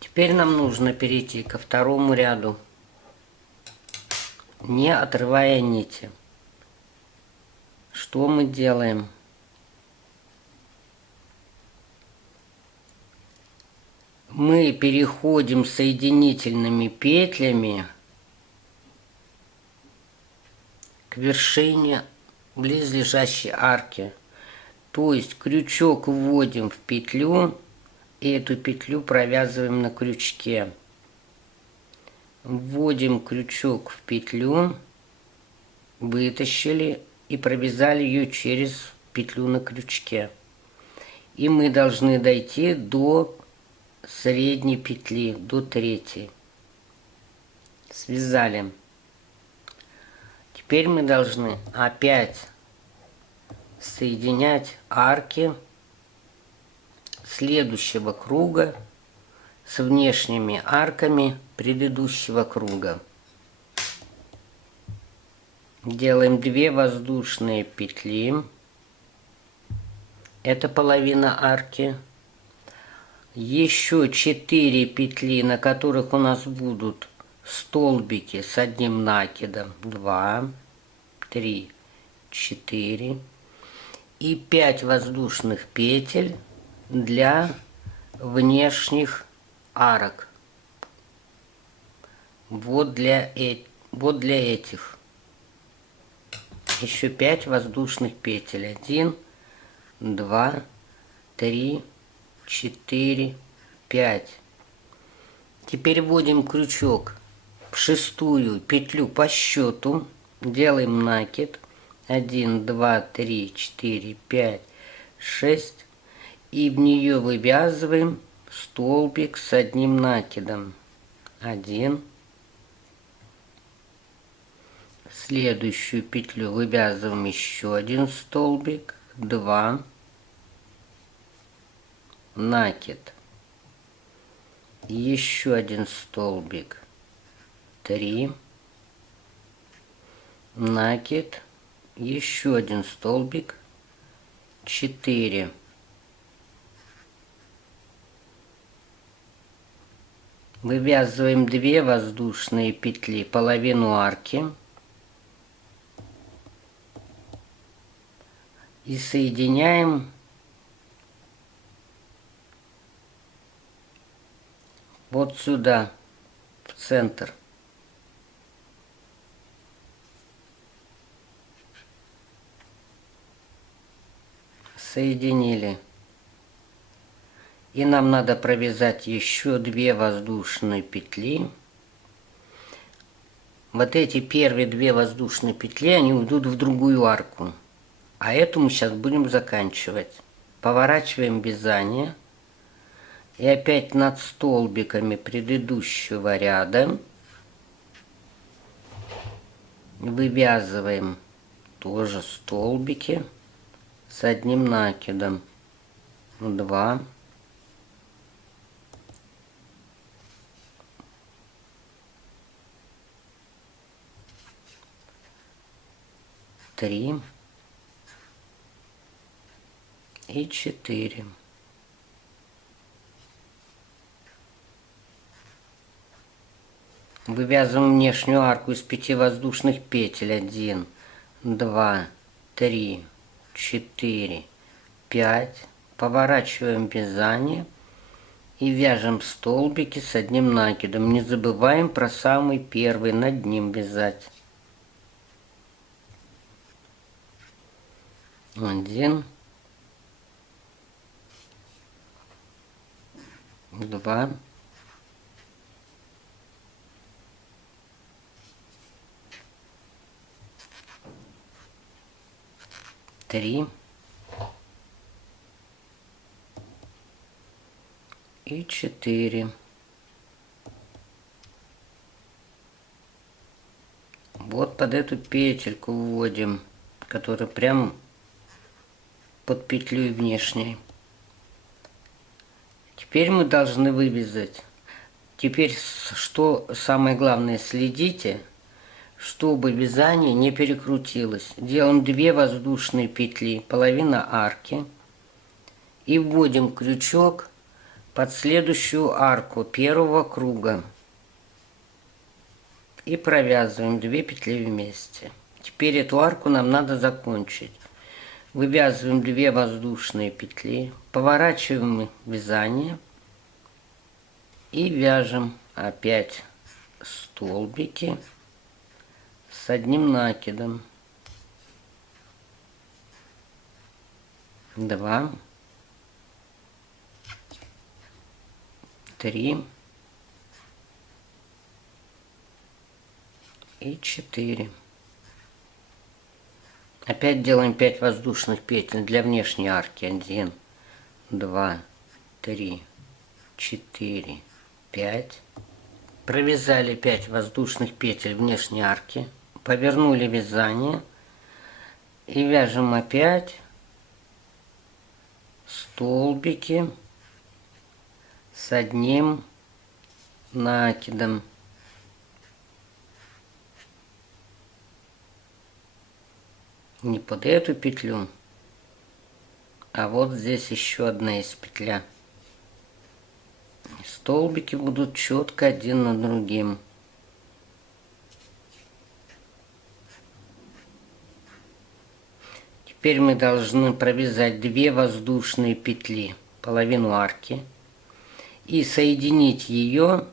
Теперь нам нужно перейти ко второму ряду, не отрывая нити. Что мы делаем? Мы переходим соединительными петлями к вершине близлежащей арки. То есть крючок вводим в петлю, и эту петлю провязываем на крючке. Вводим крючок в петлю, вытащили и провязали ее через петлю на крючке. И мы должны дойти до средней петли, до третьей. Связали. Теперь мы должны опять соединять арки следующего круга с внешними арками предыдущего круга. Делаем 2 воздушные петли. Это половина арки. Еще 4 петли, на которых у нас будут столбики с одним накидом. 2, 3, 4. И 5 воздушных петель для внешних арок. Вот для этих. Еще 5 воздушных петель. 1, 2, 3, 4, 5. Теперь вводим крючок в 6-ю петлю по счету. Делаем накид. 1, 2, 3, 4, 5, 6. И в нее вывязываем столбик с одним накидом. 1. Следующую петлю вывязываем еще один столбик. 2. Накид. Еще один столбик. 3. Накид. Еще один столбик. 4. Вывязываем 2 воздушные петли, половину арки. И соединяем вот сюда, в центр. Соединили. И нам надо провязать еще 2 воздушные петли. Вот эти первые 2 воздушные петли, они уйдут в другую арку. А эту мы сейчас будем заканчивать. Поворачиваем вязание. И опять над столбиками предыдущего ряда вывязываем тоже столбики с одним накидом. 2. 3 и 4. Вывязываем внешнюю арку из 5 воздушных петель. 1, 2, 3, 4, 5. Поворачиваем вязание и вяжем столбики с одним накидом. Не забываем про самый первый, над ним вязать. 1, 2, 3 и 4. Вот под эту петельку вводим, которая прям под петлей внешней. Теперь мы должны вывязать. Теперь, что самое главное, следите, чтобы вязание не перекрутилось. Делаем 2 воздушные петли, половина арки. И вводим крючок под следующую арку первого круга и провязываем 2 петли вместе. Теперь эту арку нам надо закончить. Вывязываем 2 воздушные петли, поворачиваем вязание и вяжем опять столбики с одним накидом. 2, 3 и 4. Опять делаем 5 воздушных петель для внешней арки. 1, 2, 3, 4, 5. Провязали 5 воздушных петель внешней арки. Повернули вязание и вяжем опять столбики с одним накидом. Не под эту петлю, а вот здесь еще одна есть петля. Столбики будут четко один над другим. Теперь мы должны провязать 2 воздушные петли, половину арки, и соединить ее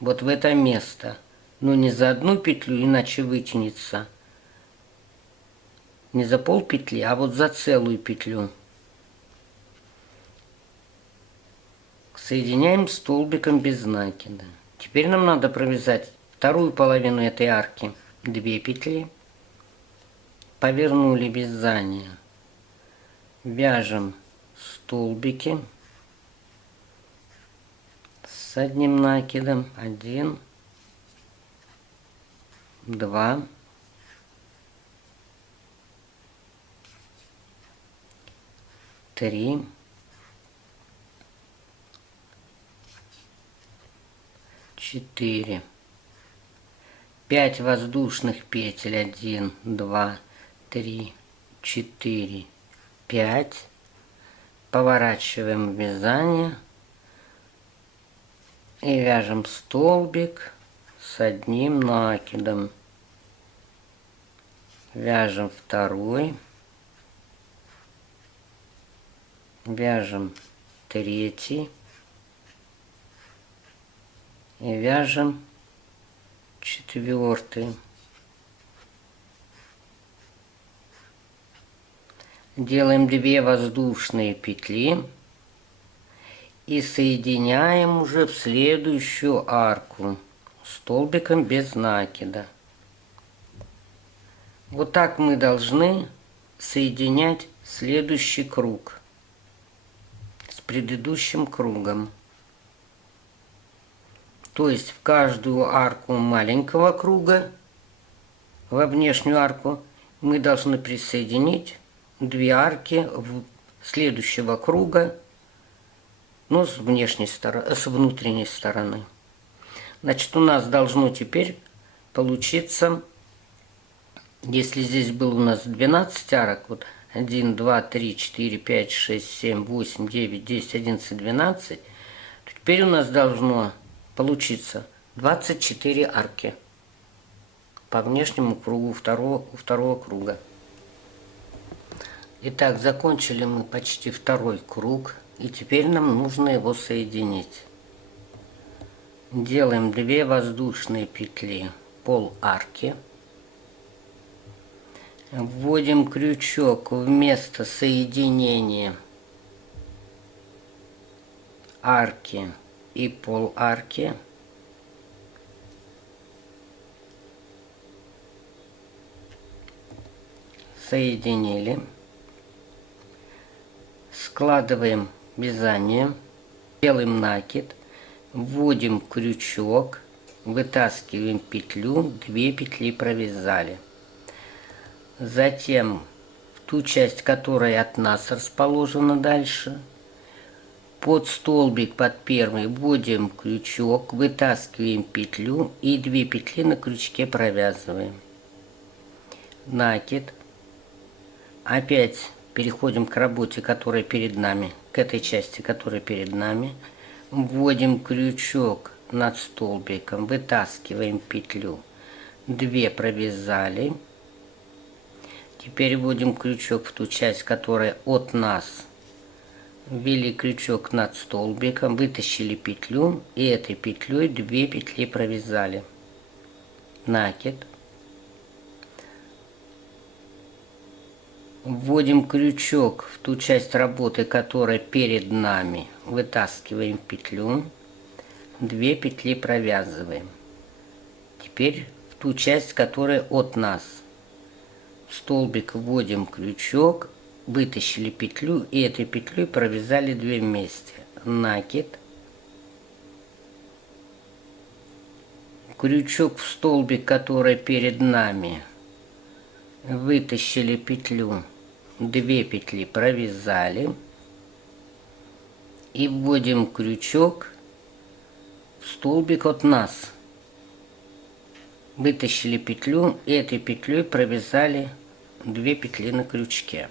вот в это место. Но не за одну петлю, иначе вытянется. Не за пол петли, а вот за целую петлю. Соединяем столбиком без накида. Теперь нам надо провязать вторую половину этой арки. 2 петли. Повернули вязание. Вяжем столбики с одним накидом. 1, 2, 3, 4, 5 воздушных петель. 1, 2, 3, 4, 5. Поворачиваем вязание и вяжем столбик с одним накидом. Вяжем второй. Вяжем третий. И вяжем четвертый. Делаем 2 воздушные петли и соединяем уже в следующую арку столбиком без накида. Вот так мы должны соединять следующий круг с предыдущим кругом. То есть в каждую арку маленького круга, во внешнюю арку, мы должны присоединить 2 арки следующего круга, но с внешней стороны, с внутренней стороны. Значит, у нас должно теперь получиться, если здесь было у нас 12 арок, вот 1, 2, 3, 4, 5, 6, 7, 8, 9, 10, 11, 12, то теперь у нас должно получиться 24 арки по внешнему кругу второго круга. Итак, закончили мы почти второй круг, и теперь нам нужно его соединить. Делаем 2 воздушные петли, пол арки. Вводим крючок в место соединения арки и пол арки. Соединили. Складываем вязание, делаем накид, вводим крючок, вытаскиваем петлю, 2 петли провязали. Затем в ту часть, которая от нас расположена дальше, под столбик, под первый, вводим крючок, вытаскиваем петлю и 2 петли на крючке провязываем. Накид. Опять переходим к работе, которая перед нами, к этой части, которая перед нами. Вводим крючок над столбиком, вытаскиваем петлю, 2 провязали. Теперь вводим крючок в ту часть, которая от нас. Ввели крючок над столбиком, вытащили петлю и этой петлей 2 петли провязали. Накид. Вводим крючок в ту часть работы, которая перед нами. Вытаскиваем петлю, 2 петли провязываем. Теперь в ту часть, которая от нас. В столбик вводим крючок, вытащили петлю и этой петлей провязали 2 вместе. Накид. Крючок в столбик, который перед нами. Вытащили петлю, 2 петли провязали. И вводим крючок в столбик от нас. Вытащили петлю и этой петлей провязали 2 петли на крючке.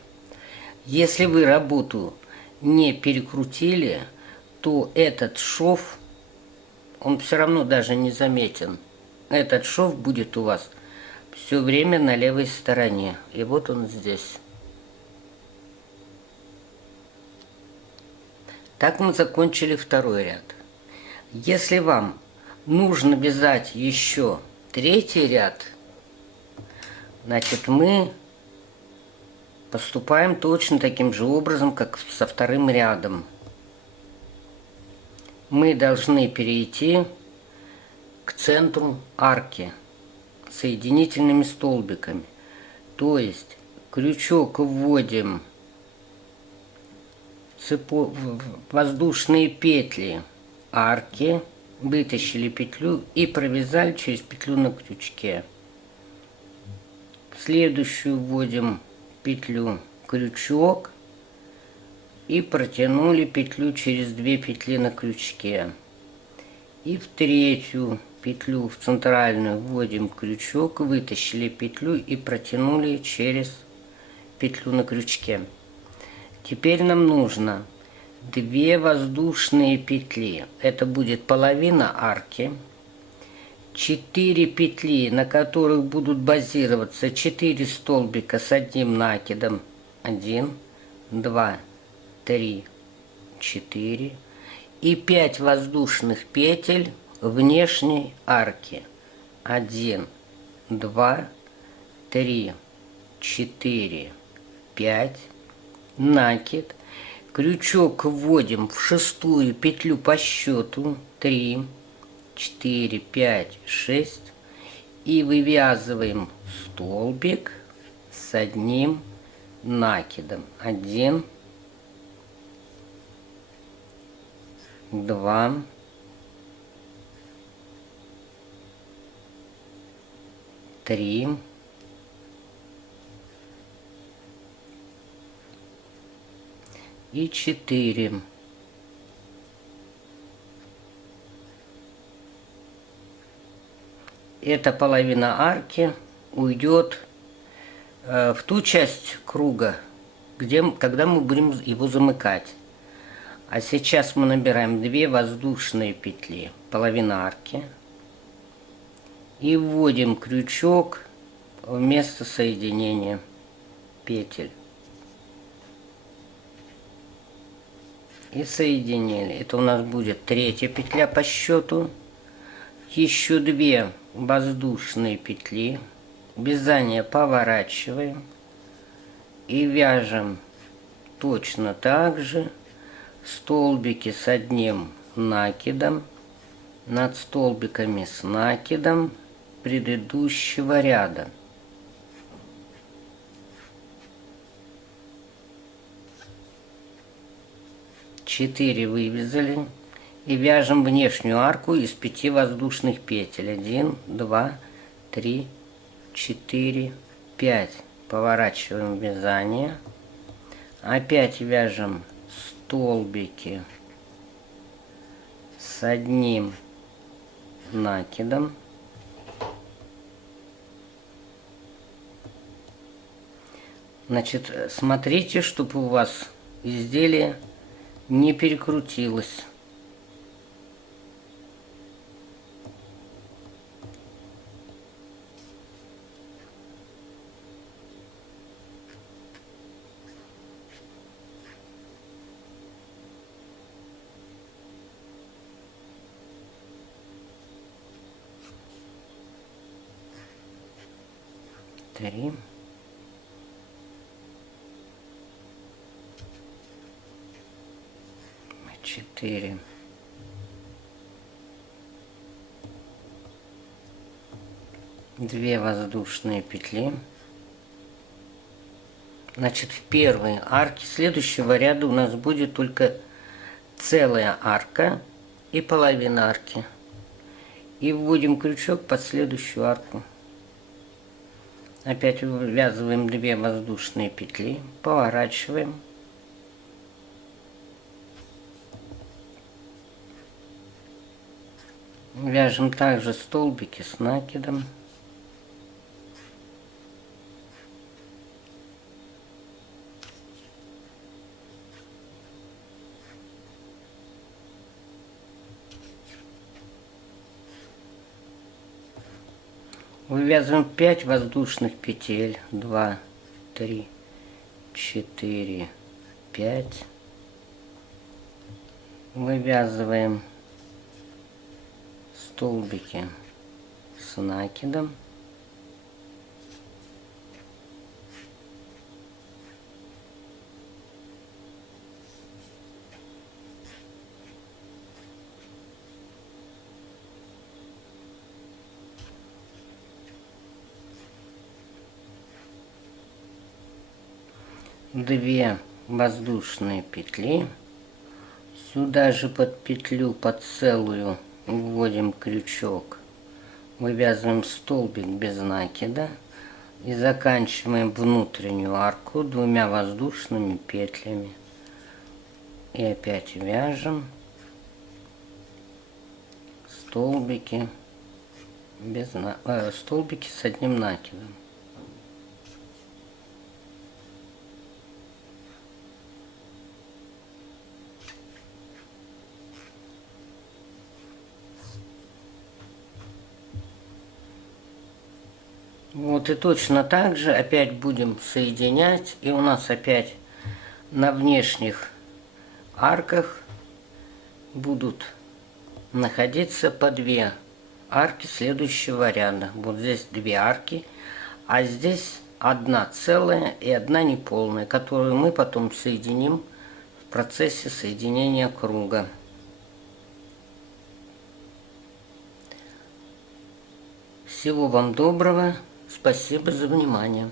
Если вы работу не перекрутили, то этот шов, он все равно даже не заметен. Этот шов будет у вас все время на левой стороне. И вот он здесь. Так мы закончили второй ряд. Если вам нужно вязать еще 3-й ряд, значит мы поступаем точно таким же образом, как со 2-м рядом. Мы должны перейти к центру арки соединительными столбиками. То есть крючок вводим в воздушные петли арки, вытащили петлю и провязали через петлю на крючке. В следующую вводим петлю, крючок и протянули петлю через 2 петли на крючке. И в 3-ю петлю, в центральную, вводим крючок, вытащили петлю и протянули через петлю на крючке. Теперь нам нужно 2 воздушные петли. Это будет половина арки. 4 петли, на которых будут базироваться 4 столбика с одним накидом. 1, 2, 3, 4. И 5 воздушных петель внешней арки. 1, 2, 3, 4, 5. Накид. Крючок вводим в 6-ю петлю по счету. 3, 4, 5, 6. И вывязываем столбик с одним накидом. 1, 2, 3, 4. Эта половина арки уйдет в ту часть круга, когда мы будем его замыкать. А сейчас мы набираем 2 воздушные петли, половина арки, и вводим крючок в место соединения петель. И соединили. Это у нас будет 3-я петля по счету. Еще 2 воздушные петли. Вязание поворачиваем. И вяжем точно так же столбики с одним накидом над столбиками с накидом предыдущего ряда. Четыре вывязали и вяжем внешнюю арку из 5 воздушных петель. 1, 2, 3, 4, 5. Поворачиваем вязание. Опять вяжем столбики с одним накидом. Значит, смотрите, чтобы у вас изделие не перекрутилось. Три. Четыре. Две воздушные петли. Значит, в первой арке следующего ряда у нас будет только целая арка и половина арки. И вводим крючок под следующую арку. Опять ввязываем 2 воздушные петли, поворачиваем. Вяжем также столбики с накидом. Вывязываем 5 воздушных петель. 2, 3, 4, 5. Вывязываем столбики с накидом. Две воздушные петли. Сюда же под петлю, под целую, вводим крючок, вывязываем столбик без накида и заканчиваем внутреннюю арку 2 воздушными петлями. И опять вяжем столбики столбики с одним накидом. Вот и точно так же опять будем соединять, и у нас опять на внешних арках будут находиться по 2 арки следующего ряда. Вот здесь 2 арки, а здесь 1 целая и 1 неполная, которую мы потом соединим в процессе соединения круга. Всего вам доброго. Спасибо за внимание.